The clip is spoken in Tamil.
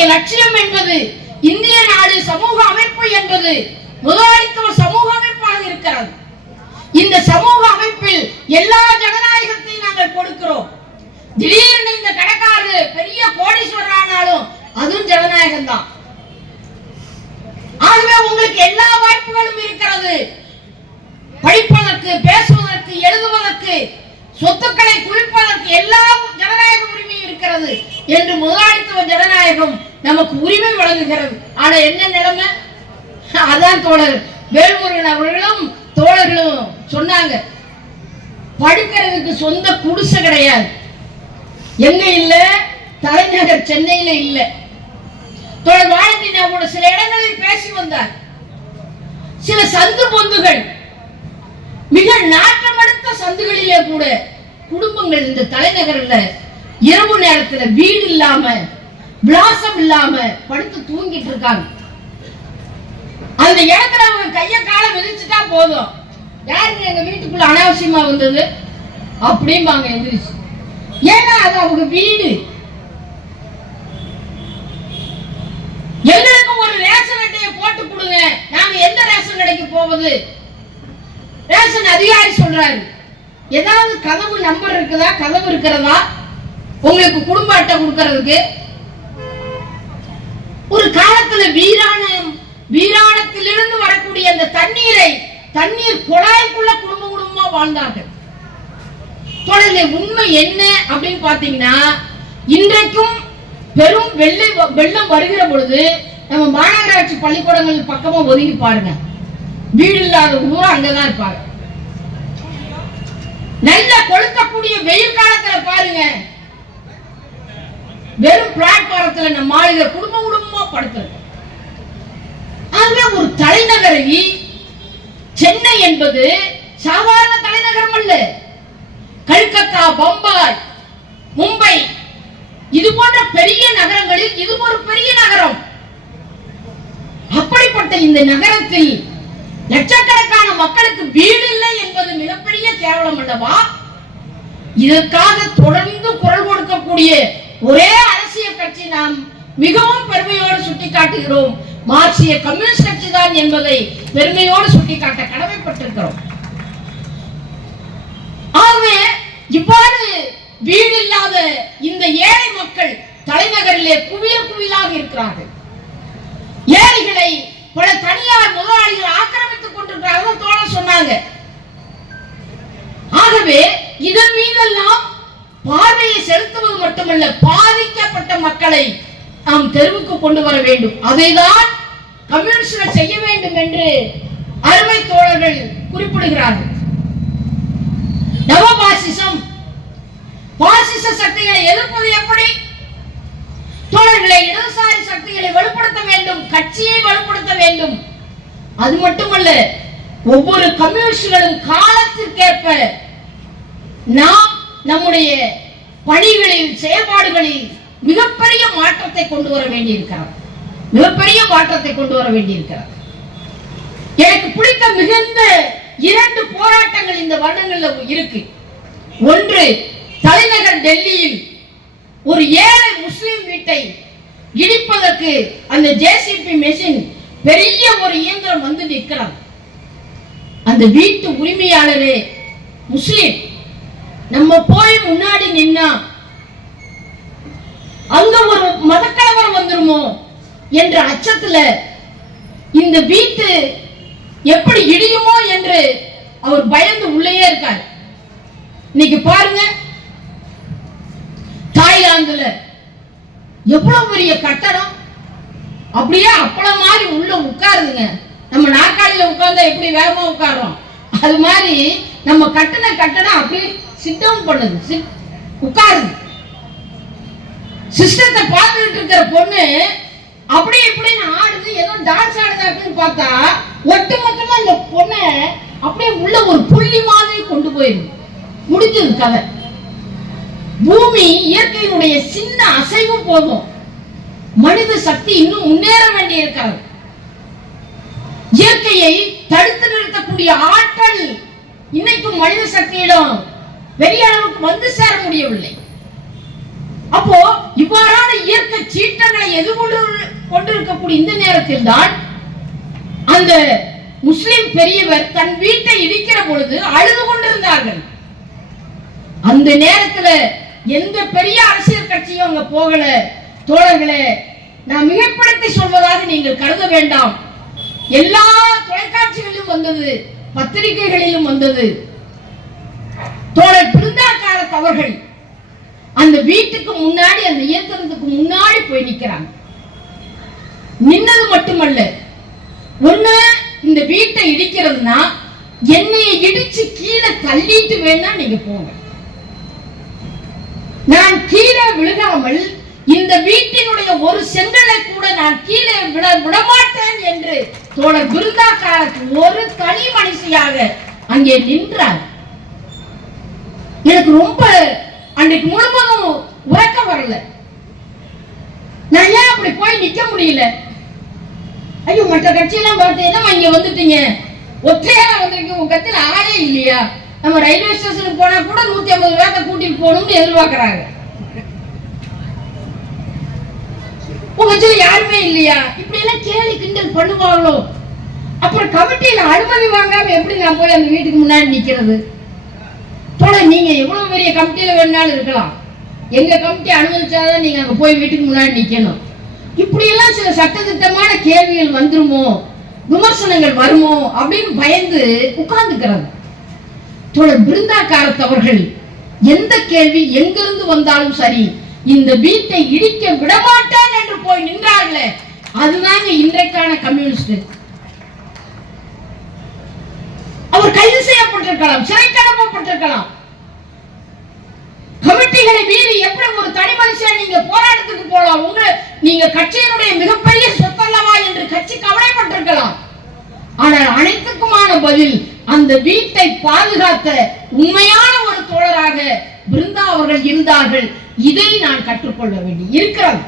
நம்முடைய லட்சியம் என்பது இந்திய நாடு சமூக அமைப்பு என்பது முதலாளித்துவ சமூக அமைப்பாக இருக்கிறது. இந்த சமூக அமைப்பில் எல்லா ஜனநாயகத்தையும் நாங்கள் கொடுக்கிறோம். திடீர்னு இந்த கடைக்காரரு பெரிய கோடீஸ்வரர் ஆனாலும் அதுவும் ஜனநாயகம் தான் ஆகவே உங்களுக்கு எல்லா வாய்ப்புகளும் இருக்கிறது. படிப்பதற்கு பேசுவதற்கு எழுதுவதற்கு சொத்துக்களை குவிப்பதற்கு எல்லா ஜனநாயக உரிமையும் இருக்கிறது என்று முதலாளித்துவ ஜனநாயகம் நமக்கு உரிமை வழங்குகிறது. ஆனா என்ன நிலைமை? அதான் தோழர். வேல்முருகன் அவர்களும் தோழர்களும் சொன்னாங்க படுக்கிறதுக்கு சொந்த குடிசை கிடையாது. எங்க இல்ல? தலைநகர் சென்னையில இல்ல. தோழர் வாழந்தி நம்மோட சில இடங்களில் பேசி வந்தார். சில சந்து பொந்துகள் மிக நாட்டமடுத்த சந்துகளிலே கூட குடும்பங்கள் இந்த தலைநகரில் இரவு நேரத்துல வீடு இல்லாம விலாசம் இல்லாம படுத்து தூங்கிட்டு இருக்காங்க அந்த இடத்துல அவங்க கைய கால மிதிச்சுட்டா போதும். யாருக்கு எங்க வீட்டுக்குள்ள அனாவசியமா வந்தது? அப்படிம்பாங்க எந்திரிச்சு. ஏன்னா அது அவங்க வீடு. எங்களுக்கு ஒரு ரேஷன் அட்டையை போட்டு கொடுங்க. நாங்க எந்த ரேஷன் கடைக்கு போவது? ரேஷன் அதிகாரி சொல்றாரு. ஏதாவது கதவு நம்பர் இருக்குதா? கதவு இருக்கிறதா? உங்களுக்கு குடும்ப அட்டை கொடுக்கறதுக்கு ஒரு காலத்துல வீராண வீராணத்திலிருந்து வரக்கூடிய அந்த தண்ணீரை தண்ணீர் குழாய்க்குள்ள குடும்ப குடும்பமா வாழ்ந்தார்கள். தொடர்ந்து உண்மை என்ன அப்படின்னு பாத்தீங்கன்னா இன்றைக்கும் பெரும் வெள்ளை வெள்ளம் வருகிற பொழுது நம்ம மாநகராட்சி பள்ளிக்கூடங்கள் பக்கமா ஒதுங்கி பாருங்க. வீடு இல்லாத ஊரா அங்கதான் இருப்பாங்க. நல்ல கொளுத்தக்கூடிய வெயில் காலத்துல பாருங்க. வெறும் பிளாட்பாரத்துல நம்ம மாளிகை குடும்ப படுத்துறது. ஆகவே ஒரு தலைநகரை சென்னை என்பது சாதாரண தலைநகரம் அல்ல. கல்கத்தா பம்பாய் மும்பை இது போன்ற பெரிய நகரங்களில் இது ஒரு பெரிய நகரம். அப்படிப்பட்ட இந்த நகரத்தில் லட்சக்கணக்கான மக்களுக்கு வீடு இல்லை என்பது மிகப்பெரிய கேவலம் அல்லவா? இதற்காக தொடர்ந்து குரல் கொடுக்கக்கூடிய ஒரே அரசியல் கட்சி நாம் மிகவும் பெருமையோடு சுட்டிக்காட்டுகிறோம் மார்க்சிய கம்யூனிஸ்ட் கட்சி தான் என்பதை பெருமையோடு சுட்டிக்காட்ட கடமைப்பட்டிருக்கிறோம். ஆகவே இவ்வாறு வீடு இல்லாத இந்த ஏழை மக்கள் தலைநகரிலே குவிய குவியலாக இருக்கிறார்கள். ஏழைகளை பல தனியார் முதலாளிகள் ஆக்கிரமித்துக் கொண்டிருக்கிறார்கள் தோழர் சொன்னாங்க. ஆகவே இதன் மீதெல்லாம் பார்வையை செலுத்துவது மட்டுமல்ல பாதிக்கப்பட்ட மக்களை நாம் தெருவுக்கு கொண்டு வர வேண்டும். அதைதான் கம்யூனிஸ்டுகள் செய்ய வேண்டும் என்று அருமை தோழர்கள் குறிப்பிடுகிறார்கள். நவபாசிசம். பாசிச சக்திகளை எதிர்ப்பது எப்படி? தோழர்களை இடதுசாரி சக்திகளை வலுப்படுத்த வேண்டும் கட்சியை வலுப்படுத்த வேண்டும். அது மட்டுமல்ல ஒவ்வொரு கம்யூனிஸ்டுகளும் காலத்திற்கேற்ப நாம் நம்முடைய பணிகளில் செயல்பாடுகளில் மிகப்பெரிய மாற்றத்தை கொண்டு வர வேண்டியிருக்கிறார் மிகப்பெரிய மாற்றத்தை கொண்டு வர வேண்டியிருக்கிறார் எனக்கு பிடித்த மிகுந்த இரண்டு போராட்டங்கள் இந்த வருடங்கள்ல இருக்கு. ஒன்று தலைநகர் டெல்லியில் ஒரு ஏழை முஸ்லிம் வீட்டை இடிப்பதற்கு அந்த ஜேசிபி மெஷின் பெரிய ஒரு இயந்திரம் வந்து நிற்கிறார் அந்த வீட்டு உரிமையாளரே முஸ்லிம். நம்ம போய் முன்னாடி நின்னா அங்க ஒரு மதக்கலவரம் வந்துருமோ என்ற அச்சத்துல இந்த வீட்டு எப்படி இடியுமோ என்று அவர் பயந்து உள்ளேயே இருக்கார். இன்னைக்கு பாருங்க தாய்லாந்துல எவ்வளவு பெரிய கட்டடம். அப்படியே அப்பளம் மாதிரி உள்ள உட்காருதுங்க. நம்ம நாற்காலியில உட்கார்ந்தா எப்படி வேகமா உட்காரோம்? அது மாதிரி நம்ம கட்டின கட்டடம் அப்படியே சிட் டவுன் பண்ணுது sit- உட்காருது. சிஸ்டத்தை பார்த்துட்டு இருக்கிற பொண்ணு அப்படியே இப்படின்னு ஆடுது ஏதோ டான்ஸ் ஆடுதாக்குன்னு பார்த்தா ஒட்டு மொத்தமா இந்த பொண்ணை அப்படியே உள்ள ஒரு புள்ளி மாதிரி கொண்டு போயிடும். முடிஞ்சது கதை. பூமி இயற்கையினுடைய சின்ன அசைவு போதும். மனித சக்தி இன்னும் முன்னேற வேண்டி இருக்கிறது. இயற்கையை தடுத்து நிறுத்தக்கூடிய ஆற்றல் இன்னைக்கும் மனித சக்தியிடம் பெரிய அளவுக்கு வந்து சேர முடியவில்லை. அப்போ சீற்றங்களை எதிர்கொண்டு கொண்டிருக்கக்கூடிய இந்த நேரத்தில் தான் அந்த முஸ்லிம் பெரியவர் தன் வீட்டை இடிக்கிற பொழுது அழுது கொண்டிருந்தார்கள். அந்த நேரத்துல எந்த பெரிய அரசியல் கட்சியும் அங்க போகல. தோழர்களே நான் மிகப்படுத்தி சொல்வதாக நீங்கள் கருத வேண்டாம். எல்லா தொலைக்காட்சிகளிலும் வந்தது பத்திரிகைகளிலும் வந்தது. தோழர் பிருந்தாக்காரத் அவர்கள் அந்த வீட்டுக்கு முன்னாடி அந்த இயந்திரத்துக்கு முன்னாடி போய் நிக்கிறாங்க. நின்னது மட்டுமல்ல ஒண்ணு இந்த வீட்டை இடிக்கிறதுனா என்னைய இடிச்சு கீழே தள்ளிட்டு வேணா நீங்க போங்க. நான் கீழே விழுகாமல் இந்த வீட்டினுடைய ஒரு செங்கலை கூட நான் கீழே விட விடமாட்டேன் என்று தோழர் பிருந்தாக்காரத்து ஒரு தனி மனுஷியாக அங்கே நின்றார். எனக்கு ரொம்ப அன்னைக்கு முழுவதும் உறக்கம் வரல. நான் ஏன் அப்படி போய் நிக்க முடியல. ஐயோ மற்ற கட்சியெல்லாம் பார்த்து என்னம்மா இங்க வந்துட்டீங்க? ஒற்றையால வந்திருக்கு உங்க கட்சியில ஆளே இல்லையா? நம்ம ரயில்வே ஸ்டேஷனுக்கு போனா கூட நூத்தி ஐம்பது பேர்த்த கூட்டிட்டு போகணும்னு எதிர்பார்க்கறாங்க. உங்க கட்சியில யாருமே இல்லையா? இப்படி எல்லாம் கேலி கிண்டல் பண்ணுவாங்களோ? அப்புறம் கமிட்டியில அனுமதி வாங்காம எப்படி நான் போய் அந்த வீட்டுக்கு முன்னாடி நிக்கிறது? போல நீங்க எவ்வளவு பெரிய கமிட்டியில வேணாலும் இருக்கலாம். எங்க கமிட்டி அனுமதிச்சாதான் நீங்க அங்க போய் வீட்டுக்கு முன்னாடி நிக்கணும். இப்படி எல்லாம் சில சட்டத்திட்டமான கேள்விகள் வந்துருமோ? விமர்சனங்கள் வருமோ? அப்படின்னு பயந்து உட்கார்ந்துக்கிறது. தோழர் பிருந்தாக்காரத்தவர்கள் எந்த கேள்வி எங்கிருந்து வந்தாலும் சரி இந்த வீட்டை இடிக்க விடமாட்டேன் என்று போய் நின்றார்களே. அதுதாங்க இன்றைக்கான கம்யூனிஸ்ட் அவர் கைது சிறைக்கு அனுப்பப்பட்டிருக்கலாம் கமிட்டிகளை மீறி எப்படி ஒரு தனி மனுஷன் நீங்க போராட்டத்துக்கு போலாம். உங்க நீங்க கட்சியினுடைய மிகப்பெரிய சொத்தல்லவா என்று கட்சி கவலைப்பட்டிருக்கலாம். ஆனால் அனைத்துக்குமான பதில் அந்த வீட்டை பாதுகாத்த உண்மையான ஒரு தோழராக பிருந்தா அவர்கள் இருந்தார்கள். இதை நான் கற்றுக்கொள்ள வேண்டி இருக்கிறது